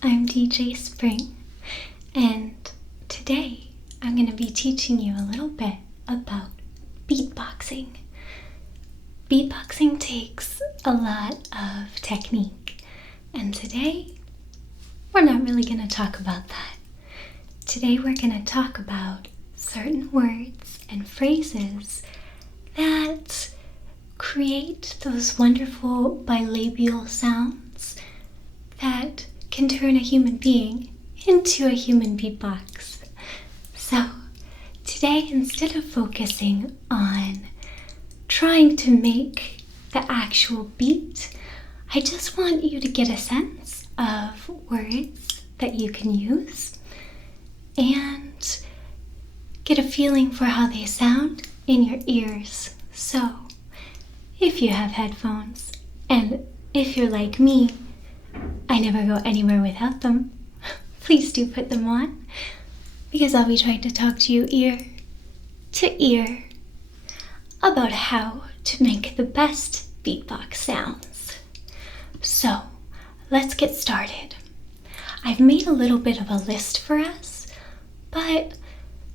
I'm DJ Spring, and today I'm going to be teaching you a little bit about beatboxing. Beatboxing takes a lot of technique, and today we're not really going to talk about that. Today we're going to talk about certain words and phrases that create those wonderful bilabial sounds that can turn a human being into a human beatbox. So today, instead of focusing on trying to make the actual beat, I just want you to get a sense of words that you can use and get a feeling for how they sound in your ears. So if you have headphones, and if you're like me, I never go anywhere without them, please do put them on, because I'll be trying to talk to you ear to ear about how to make the best beatbox sounds. So let's get started. I've made a little bit of a list for us, but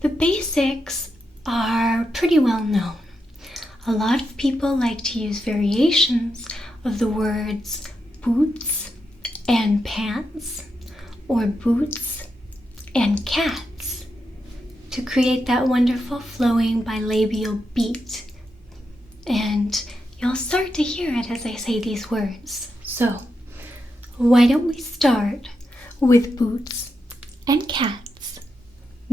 the basics are pretty well known. A lot of people like to use variations of the words boots and pants, or boots and cats, to create that wonderful flowing bilabial beat. And you'll start to hear it as I say these words. So why don't we start with boots and cats,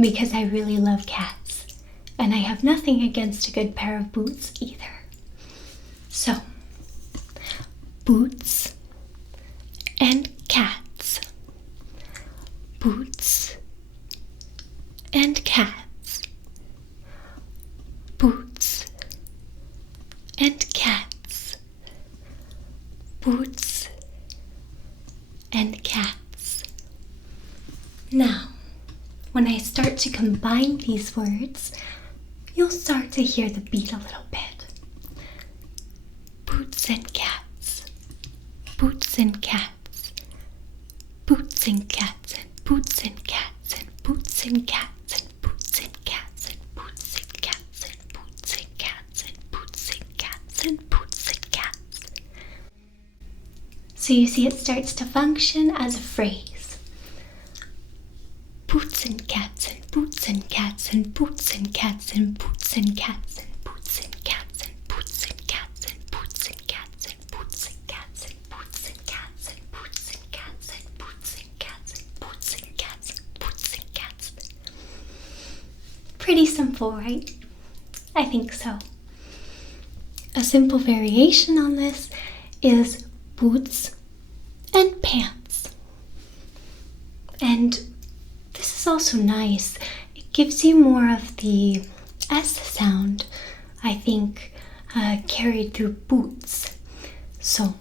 because I really love cats, and I have nothing against a good pair of boots either. So, boots and cats. Boots and cats. Boots and cats. Boots and cats. Now, when I start to combine these words, you'll start to hear the beat a little bit. Boots and cats. Boots and cats. Boots and cats and boots and cats and boots and cats and boots and cats and boots and cats and boots and cats and boots and cats and boots and cats. So you see, it starts to function as a phrase. Boots and cats and boots and cats and boots and cats and boots and cats and boots and cats and boots and cats and boots and cats and boots and cats and boots and cats and boots and cats and boots and cats and boots and cats and boots and cats. Pretty simple, right? I think so. A simple variation on this is boots and pants. And this is also nice. It gives you more of the S sound, I think, carried through boots. So,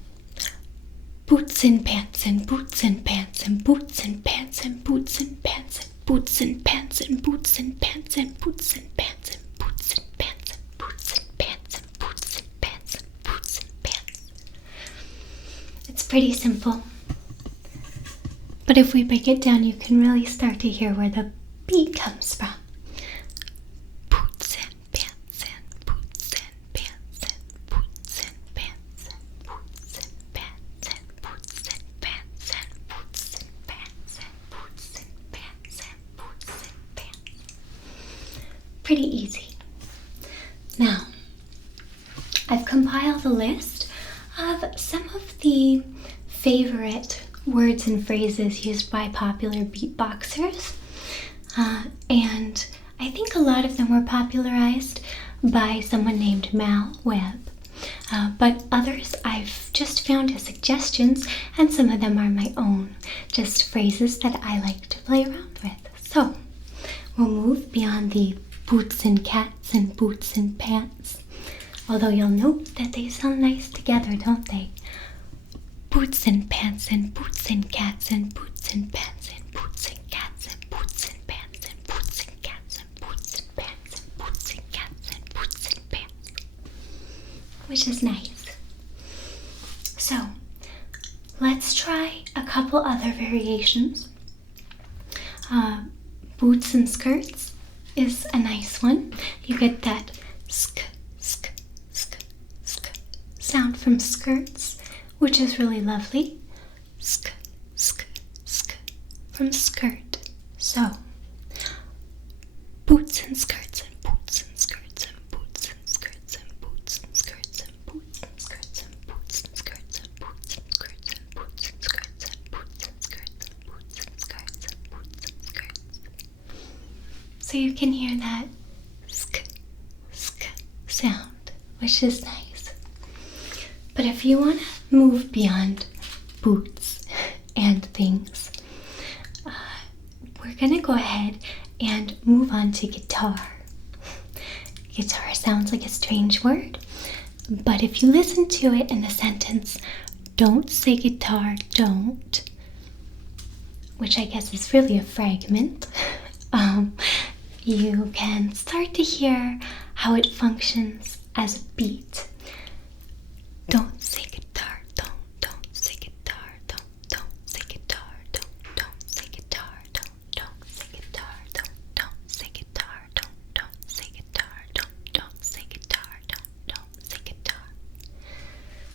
boots and pants and boots and pants and boots and pants and boots and pants and boots and pants and boots and pants and boots and pants and boots and pants and boots and pants and boots and pants and boots and pants. It's pretty simple. But if we break it down, you can really start to hear where the beat comes from. Boots and pants and boots and pants and boots and pants and boots and pants and boots and pants and boots and pants and boots and pants and boots and pants. Pretty easy. Now, I've compiled a list of some of the favorite words and phrases used by popular beatboxers, and I think a lot of them were popularized by someone named Mal Webb, but others I've just found as suggestions, and some of them are my own, just phrases that I like to play around with. So we'll move beyond the boots and cats and boots and pants, although you'll note that they sound nice together, don't they? Boots and pants and boots and cats and boots and pants and boots and cats and boots and pants and boots and cats and boots and pants and boots and cats and boots and pants. Which is nice. So let's try a couple other variations. Boots and skirts is a nice one. You get that sk, sk, sk, sk sound from skirts, which is really lovely. Sk, sk, sk from skirt. So, boots and skirts and boots and skirts and boots and skirts and boots and skirts and boots and skirts and boots and skirts and boots and skirts and boots and skirts and boots and skirts and boots and skirts and boots and skirts. So you can hear that sk, sk sound, which is nice. But if you want to move beyond boots and things, we're going to go ahead and move on to guitar. Guitar sounds like a strange word, but if you listen to it in the sentence, don't say guitar, don't, which I guess is really a fragment, you can start to hear how it functions as a beat. Don't say guitar, don't say guitar, don't say guitar, don't say guitar, don't say guitar, don't say guitar, don't say guitar, don't say guitar, don't say guitar.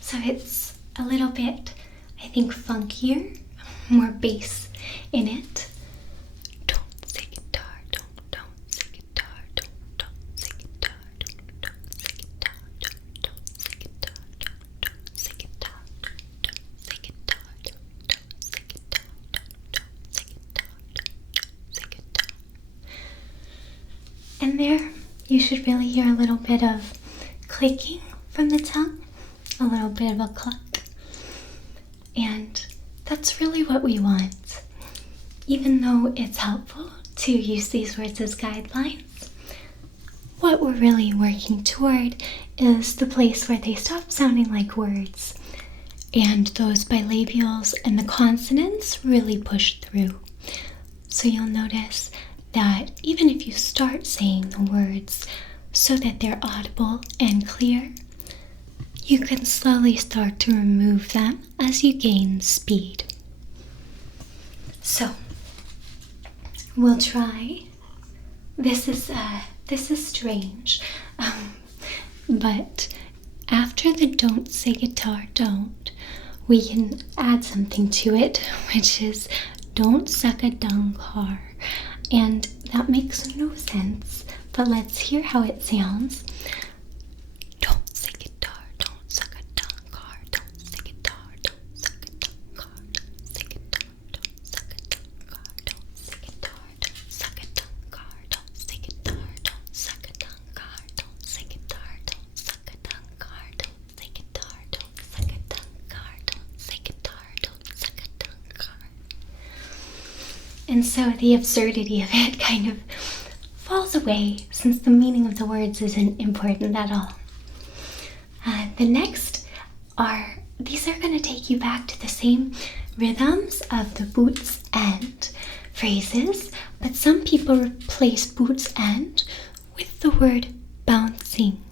So it's a little bit, I think, funkier, more bass in it. Don't say guitar, don't say guitar, don't say guitar, don't say guitar, don't say guitar, don't say guitar, don't say guitar, don't say guitar, don't say guitar, don't say guitar. And there you should really hear a little bit of clicking from the tongue, a little bit of a cluck. And that's really what we want. Even though it's helpful to use these words as guidelines, what we're really working toward is the place where they stop sounding like words and those bilabials and the consonants really push through. So you'll notice that even if you start saying the words so that they're audible and clear, you can slowly start to remove them as you gain speed. So, we'll try. This is strange, but after the don't say guitar, don't, we can add something to it, which is don't suck a dung car. And that makes no sense, but let's hear how it sounds. Don't say guitar, don't suck a dung car, don't say guitar, don't suck a dung car, don't say guitar, don't suck a dung car, don't say guitar, don't suck a dung car, don't say guitar, don't suck a dung car, don't say guitar, don't suck a dung car, don't say guitar, don't suck a dung car, don't say guitar, don't suck a dung car. And so the absurdity of it kind of falls away since the meaning of the words isn't important at all. The next these are going to take you back to the same rhythms of the boots and phrases, but some people replace boots and with the word bouncing.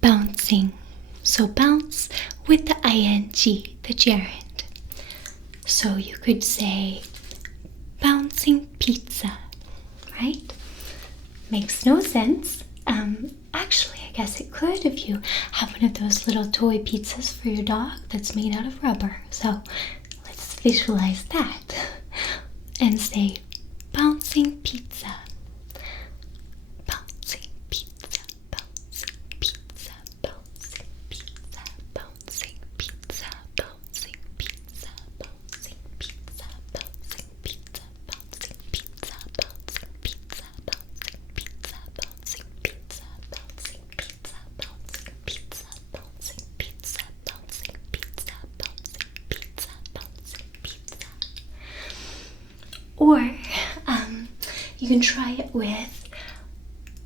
Bouncing. So bounce with the ing, the gerund. So you could say bouncing pizza, right? Makes no sense. Actually, I guess it could if you have one of those little toy pizzas for your dog that's made out of rubber. So let's visualize that and say bouncing pizza. Bouncing pizza, bouncing pizza, bouncing pizza, bouncing pizza, bouncing pizza, bouncing pizza, bouncing pizza, bouncing pizza, bouncing pizza, bouncing pizza, bouncing pizza, bouncing pizza, bouncing pizza, bouncing pizza, bouncing pizza, bouncing pizza, bouncing pizza. Or you can try it with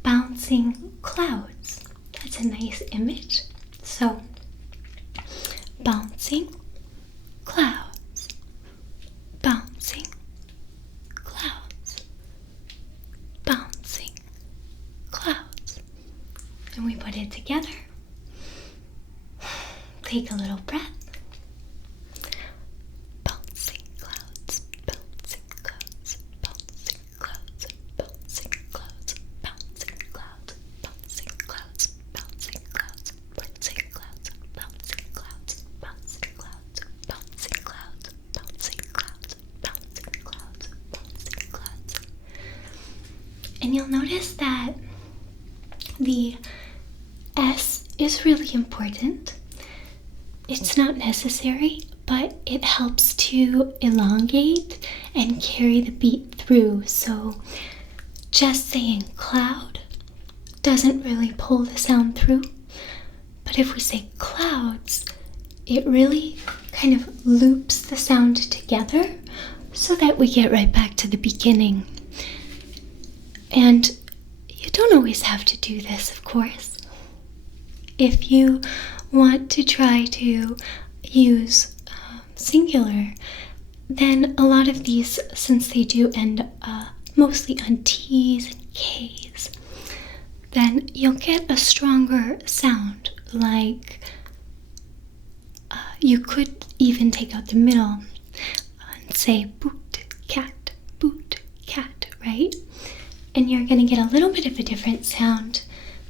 bouncing clouds. That's a nice image. So, bouncing clouds, bouncing clouds, bouncing clouds. And we put it together. Take a little breath. And you'll notice that the S is really important. It's not necessary, but it helps to elongate and carry the beat through. So just saying cloud doesn't really pull the sound through. But if we say clouds, it really kind of loops the sound together so that we get right back to the beginning. And you don't always have to do this, of course. If you want to try to use singular, then a lot of these, since they do end mostly on T's and K's, then you'll get a stronger sound. Like you could even take out the middle and say boot, cat, right? And you're going to get a little bit of a different sound,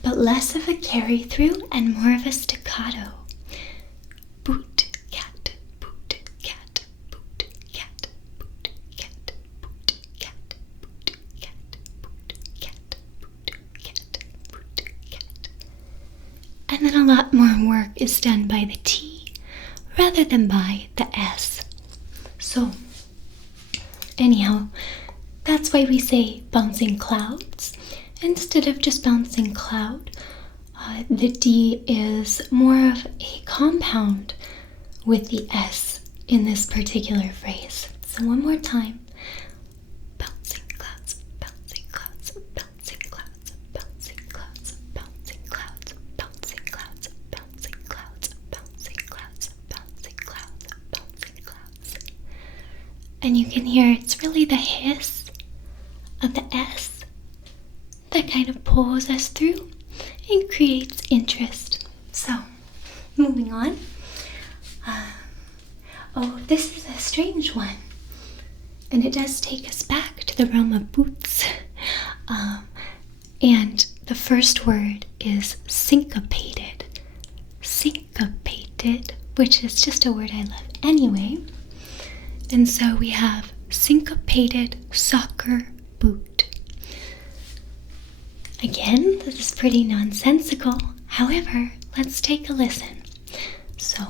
but less of a carry through and more of a staccato. Boot, cat, boot, cat, boot, cat, boot, cat, boot, cat, boot, cat, boot, cat, boot, cat, boot, cat. And then a lot more work is done by the T rather than by the S. So, anyhow, that's why we say bouncing clouds instead of just bouncing cloud. The D is more of a compound with the S in this particular phrase. So one more time. Bouncing clouds, bouncing clouds, bouncing clouds, bouncing clouds, bouncing clouds, bouncing clouds, bouncing clouds, bouncing clouds, bouncing clouds, bouncing clouds. And you can hear it's really the hiss of the S that kind of pulls us through and creates interest. So, moving on. This is a strange one, and it does take us back to the realm of boots. And the first word is syncopated. Syncopated, which is just a word I love anyway. And so we have syncopated soccer boot. Again, this is pretty nonsensical. However, let's take a listen. So,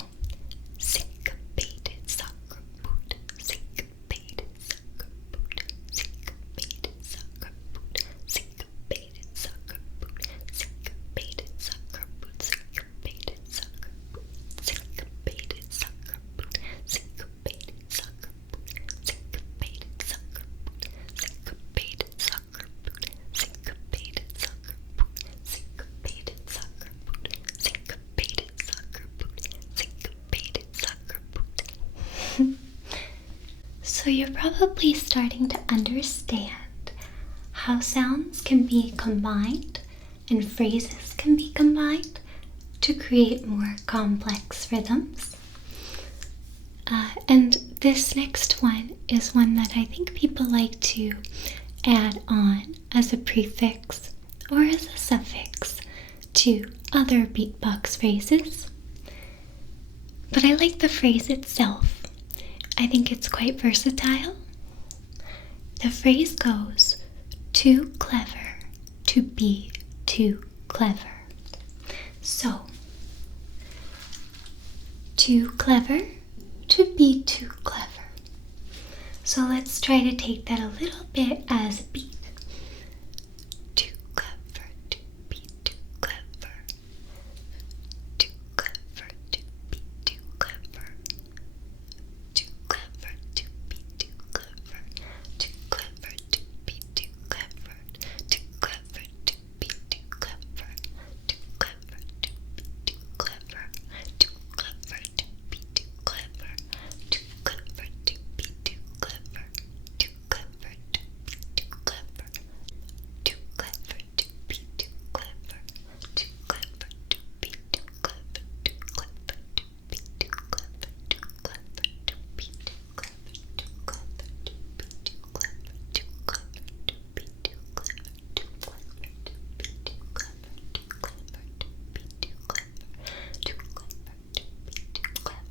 syncopated soccer boot, syncopated soccer boot, syncopated soccer boot, syncopated soccer boot, syncopated soccer boot, syncopated soccer boot, syncopated soccer boot, syncopated soccer boot, syncopated soccer boot, syncopated soccer boot, syncopated soccer boot, syncopated soccer boot, syncopated soccer boot, syncopated soccer boot. So you're probably starting to understand how sounds can be combined and phrases can be combined to create more complex rhythms. And this next one is one that I think people like to add on as a prefix or as a suffix to other beatbox phrases. But I like the phrase itself. I think it's quite versatile. The phrase goes, too clever to be too clever. So, too clever to be too clever. So let's try to take that a little bit as a beat. Too clever to be too clever. Too clever to be too clever. Too clever to be too clever. Too clever to be too clever. Too clever to be too clever. Too clever to be too clever. Too clever to be too clever. Too clever to be too clever. Too clever to be too clever. Too clever to be too clever. Too clever to be too clever. Too clever to be too clever. Too clever to be too clever. Too clever to be too clever. Too clever to be too clever. Too clever to be too clever. Too clever to be too clever. Too clever to be too clever.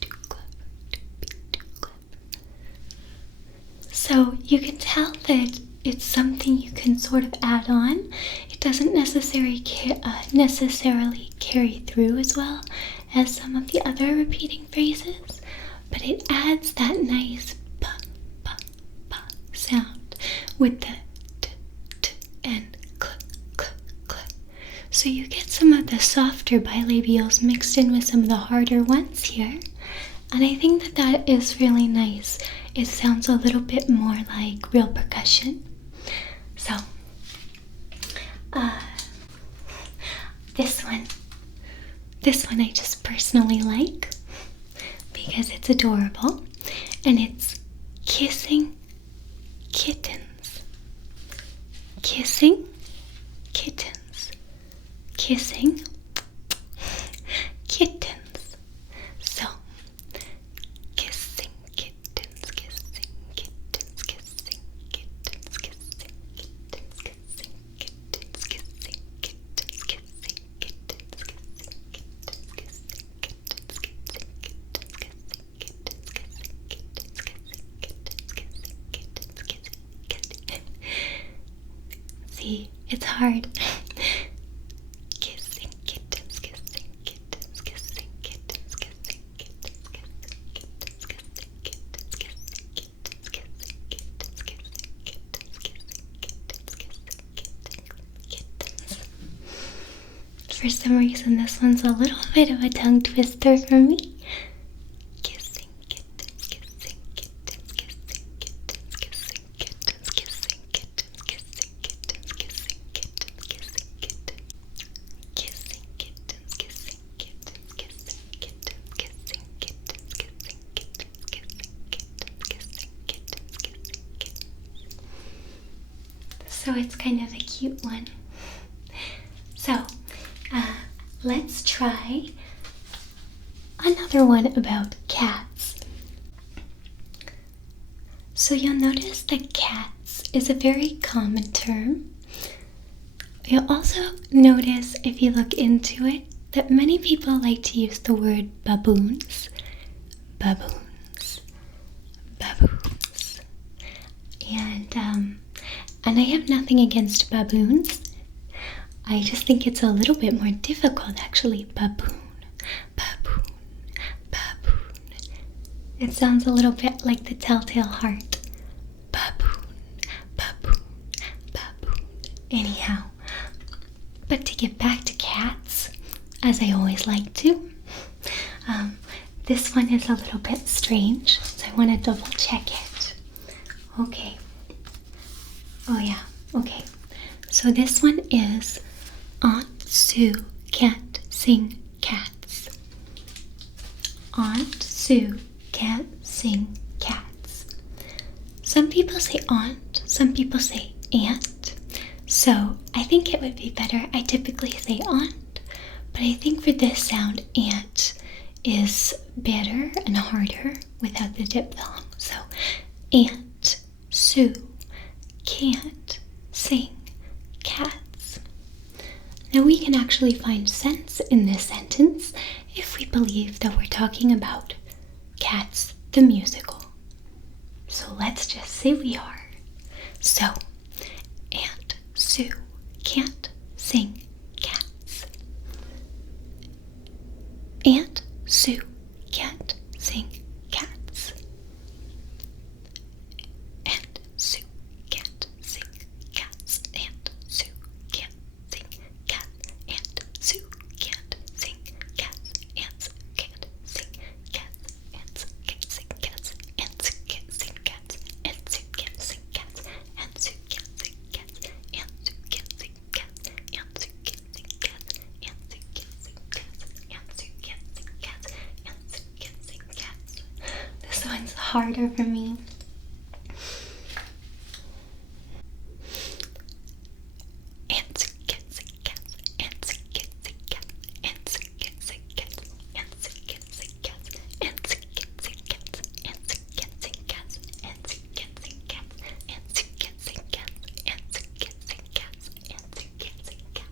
Too clever to be too clever. So you can tell that it's something you can sort of add on. It doesn't necessarily carry through as well as some of the other repeating phrases, but it adds that nice pa pa pa sound with the t t and cl cl cl. So you get some of the softer bilabials mixed in with some of the harder ones here. And I think that that is really nice. It sounds a little bit more like real percussion. So, this one I just personally like because it's adorable, and it's kissing kittens. Kissing kittens. Kissing kittens. So, kissing kittens, kissing kittens, kissing kittens, kissing kittens, kissing kittens, kissing kittens, kissing kittens, kissing See, it's hard. Kissing kittens, kissing kittens, kissing kittens, kissing kittens, kissing kittens, kissing kittens, kissing kittens, kissing kittens, kissing kittens, kissing kittens. For some reason, this one's a little bit of a tongue twister for me. Kissing kittens, kissing kittens, kissing kittens, kissing kittens, kissing kittens, kissing kittens, kissing kittens, kissing kittens. Kissing kittens, kissing kittens, kissing kittens, kissing kittens, kissing kittens, kissing kittens, kissing kittens, kissing kittens. So it's kind of a cute one. So, let's try another one about cats. So you'll notice that cats is a very common term. You'll also notice, if you look into it, that many people like to use the word baboons. Baboons. Baboons. And I have nothing against baboons. I just think it's a little bit more difficult, actually. Baboon. Baboon. Baboon. It sounds a little bit like the telltale heart. Baboon. Baboon. Baboon. Anyhow. But to get back to cats, as I always like to, this one is a little bit strange, so I want to double check it. Okay. Oh yeah, okay. So this one is Aunt Sue can't sing cats. Aunt Sue can't sing cats. Some people say aunt, some people say aunt. So I think it would be better. I typically say aunt, but I think for this sound, aunt is better and harder without the diphthong. So Aunt Sue can't sing cats. Now we can actually find sense in this sentence if we believe that we're talking about Cats the musical. So let's just say we are. So, Aunt Sue can't sing cats. Aunt Sue can't sing cats. Aunt Sue can't sing cats. Aunt Sue can't sing cats. Aunt Sue can't sing cats. Aunts can't sing cats. Aunts can't sing cats. Aunts can't sing cats. Aunt Sue can't sing cats. Aunt Sue can't sing cats. Aunt Sue can't sing cats. Aunt Sue can't sing cats. Aunt Sue can't sing cats. Aunt Sue can't sing cats. Aunt Sue can't sing cats. This one's harder for me. Aunt Sue can't sing cats. Aunt Sue can't sing cats. Aunt Sue can't sing cats. Aunt Sue can't sing cats. Aunt Sue can't sing cats. Aunt Sue can't sing cats. Aunt Sue can't sing cats. Aunt Sue can't sing cats. Aunt Sue can't sing cats. Aunt Sue can't sing cats.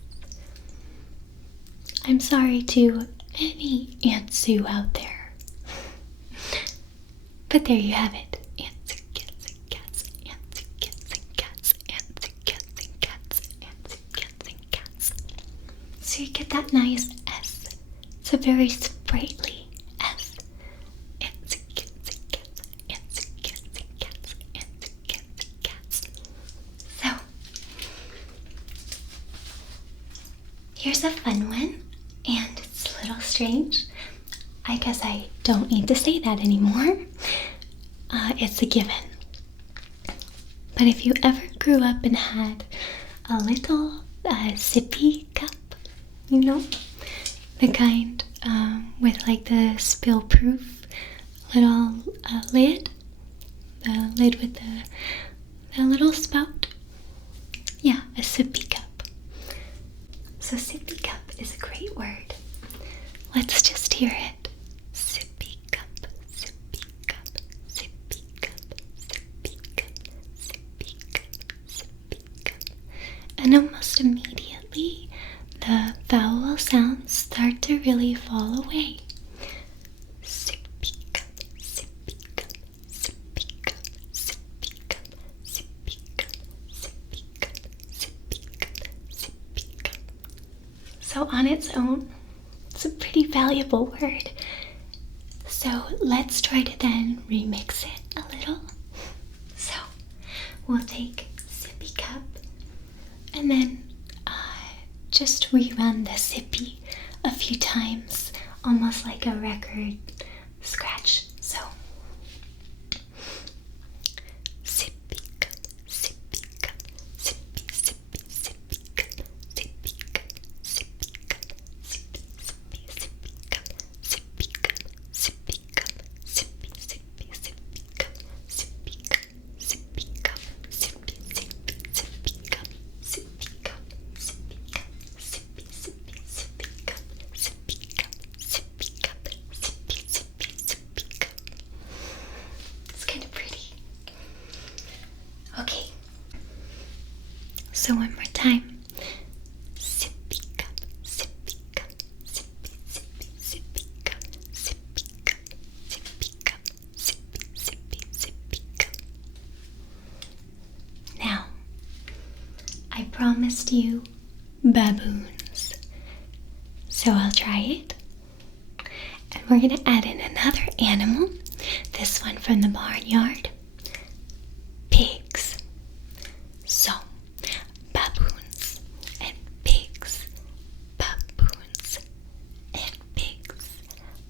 I'm sorry to any Aunt Sue out there. But there you have it. Aunt Sue can't sing cats. Aunt Sue can't sing cats. nice S. It's a very sprightly S. It's cats, cats, it's cats, cats, it's cats, cats. So, here's a fun one, and it's a little strange. I guess I don't need to say that anymore. It's a given. But if you ever grew up and had a little sippy cup, you know, the kind with like the spill-proof little lid, the lid with the little spout. Yeah, a sippy cup. So sippy cup is a great word. Let's just hear it. Sippy cup, sippy cup, sippy cup, sippy cup, sippy cup, sippy cup. And almost immediately, the vowel sounds start to really fall away. Sippy cup, sippy cup, sippy cup, sippy cup, sippy cup, sippy cup, sippy cup, sippy cup. So on its own, it's a pretty valuable word. So let's try to then remix it a little. So we'll take sippy cup and then just rerun the sippy a few times, almost like a record scratch. So sippy cup, sippy cup, sippy, sippy, sippy cup, sippy cup, sippy cup, sippy, sippy, sippy cup, sippy cup, sippy cup, sippy, sippy, sippy cup, sippy cup, sippy cup, sippy, sippy, sippy cup, sippy cup, sippy cup, sippy, sippy, sippy cup, sippy cup, sippy cup, sippy, sippy, sippy cup. It's kind of pretty. Okay. So one more time. Sippy cup, sippy cup, sippy, sippy, sippy cup, sippy cup, sippy cup, sippy, sippy, sippy cup. Now, I promised you baboons. So I'll try it. And we're going to add in another animal. This one from the barnyard. Pigs. So, baboons and pigs. Baboons and pigs.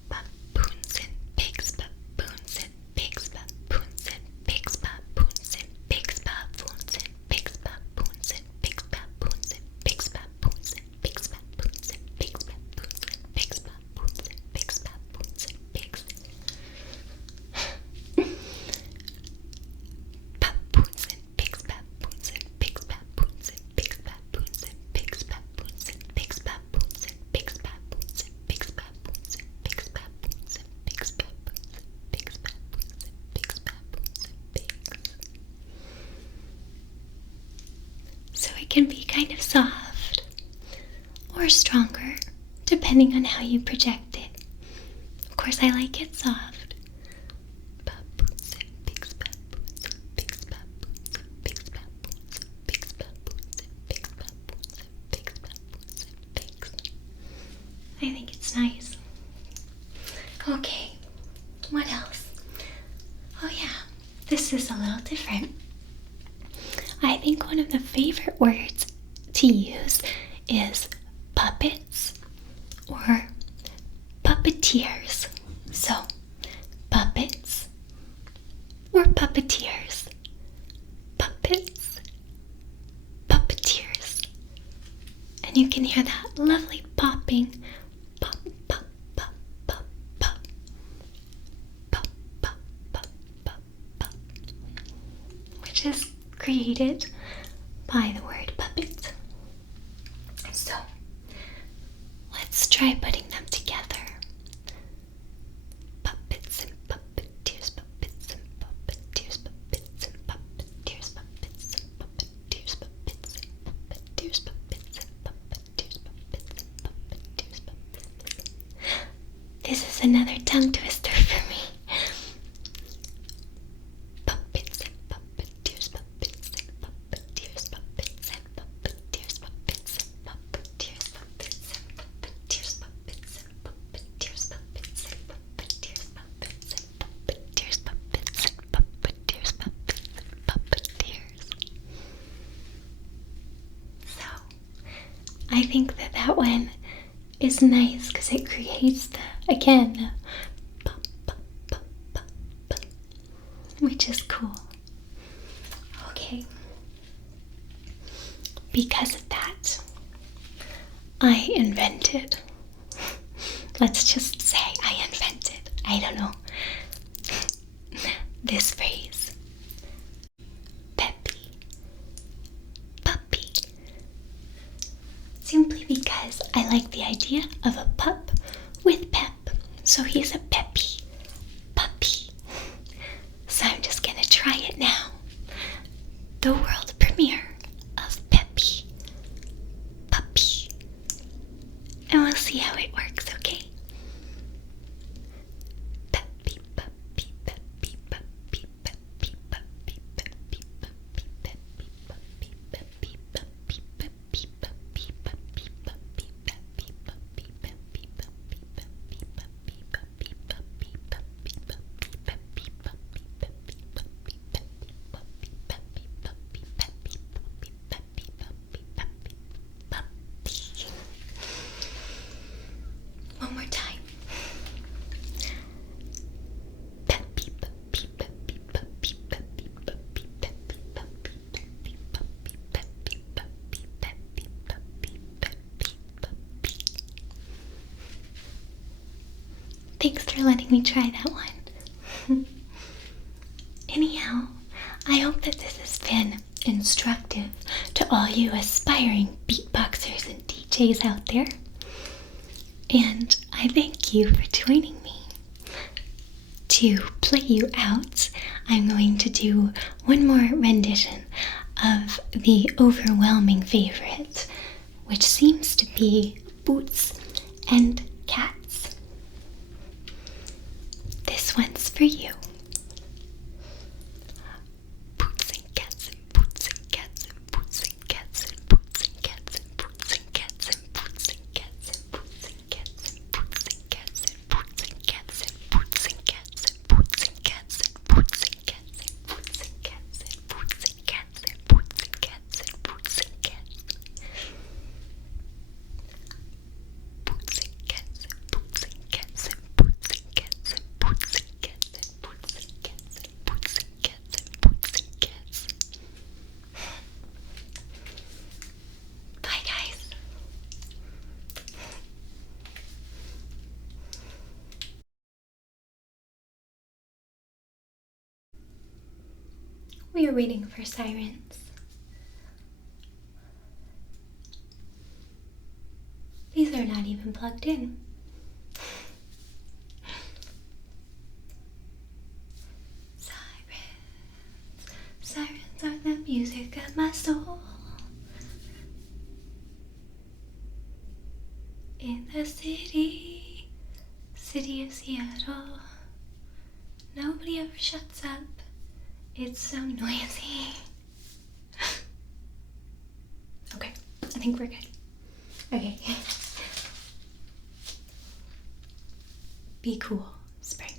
Baboons and pigs. Baboons and pigs. Baboons and pigs. Baboons and pigs. Baboons and pigs. Baboons and pigs. Baboons and pigs. Baboons and pigs. Baboons and pigs. Baboons and pigs. Baboons and pigs. Baboons and pigs. Baboons and pigs, baboons and pigs, baboons and pigs, baboons and pigs, baboons and pigs, baboons and pigs, baboons and pigs, baboons and pigs, baboons and pigs, baboons and pigs, baboons and pigs, baboons and pigs. So it can be kind of soft or stronger, depending on how you project it. Of course, I like it soft. Baboons and pigs, baboons and pigs, baboons and pigs, baboons and pigs, baboons and pigs, baboons and pigs, baboons and pigs. I think it's nice. Okay, what else? Oh yeah, this is a little different. I think one of the favorite words to use is puppets or puppeteers. So, puppets or puppeteers. Puppets, puppeteers. And you can hear that lovely popping. Pop, pop, pop, pop, pop. Pop, pop, pop, pop, pop. Which is created by the word puppet. So, let's try putting them together. Puppets and puppeteers, puppets and puppeteers, puppets and puppeteers, puppets and puppeteers, puppets and puppeteers, puppets and puppeteers, puppets and puppeteers, puppets. This is another tongue twister for me. Puppets and puppeteers, puppets and puppeteers, puppets and puppeteers, puppets and puppeteers, puppets and puppeteers, think that that one is nice because it creates the, again, pop, pop, pop, pop, pop, which is cool. Okay. Because of that, I invented, let's just say I invented, I don't know, this phrase. Peppy. Puppy. Simply because I like the idea of a pup with pep. So he's a peppy puppy. So I'm just gonna try it now. The world premiere of Peppy Puppy. And we'll see how it works, okay? Peppy Puppy, Peppy Puppy, Peppy Puppy, Peppy Puppy, Peppy Puppy, Peppy Puppy, Peppy Puppy, Peppy Puppy, Peppy Puppy, Peppy Puppy, Peppy Puppy, Peppy Puppy, Peppy Puppy, Peppy Puppy, Peppy Puppy, Peppy Puppy, Peppy Puppy, Peppy Puppy, Peppy Puppy, Peppy Puppy. One more time. Peppy Puppy, Peppy Puppy, Peppy Puppy, Peppy Puppy, Peppy Puppy, Peppy Puppy, Peppy Puppy, Peppy Puppy. Thanks for letting me try that one. Anyhow, I hope that this has been instructive to all you aspiring beatboxers and DJs out there. And I thank you for joining me. To play you out, I'm going to do one more rendition of the overwhelming favorite, which seems to be Boots and Cats. This one's for you. Boots and cats and boots and cats and boots and cats and boots and cats and boots and cats and boots and cats and boots and cats and boots and cats and boots and cats and boots and cats and boots and cats and boots and cats and boots and cats and boots and cats and boots and cats and boots and cats. Boots and cats and boots and cats and boots and cats and boots and cats and boots and cats and boots and cats and boots and cats. Bye, guys. We are waiting for sirens. These are not even plugged in. Sirens, sirens are the music of my soul. In the city, city of Seattle, nobody ever shuts up. It's so noisy. Okay, I think we're good. Okay. Be cool, spring.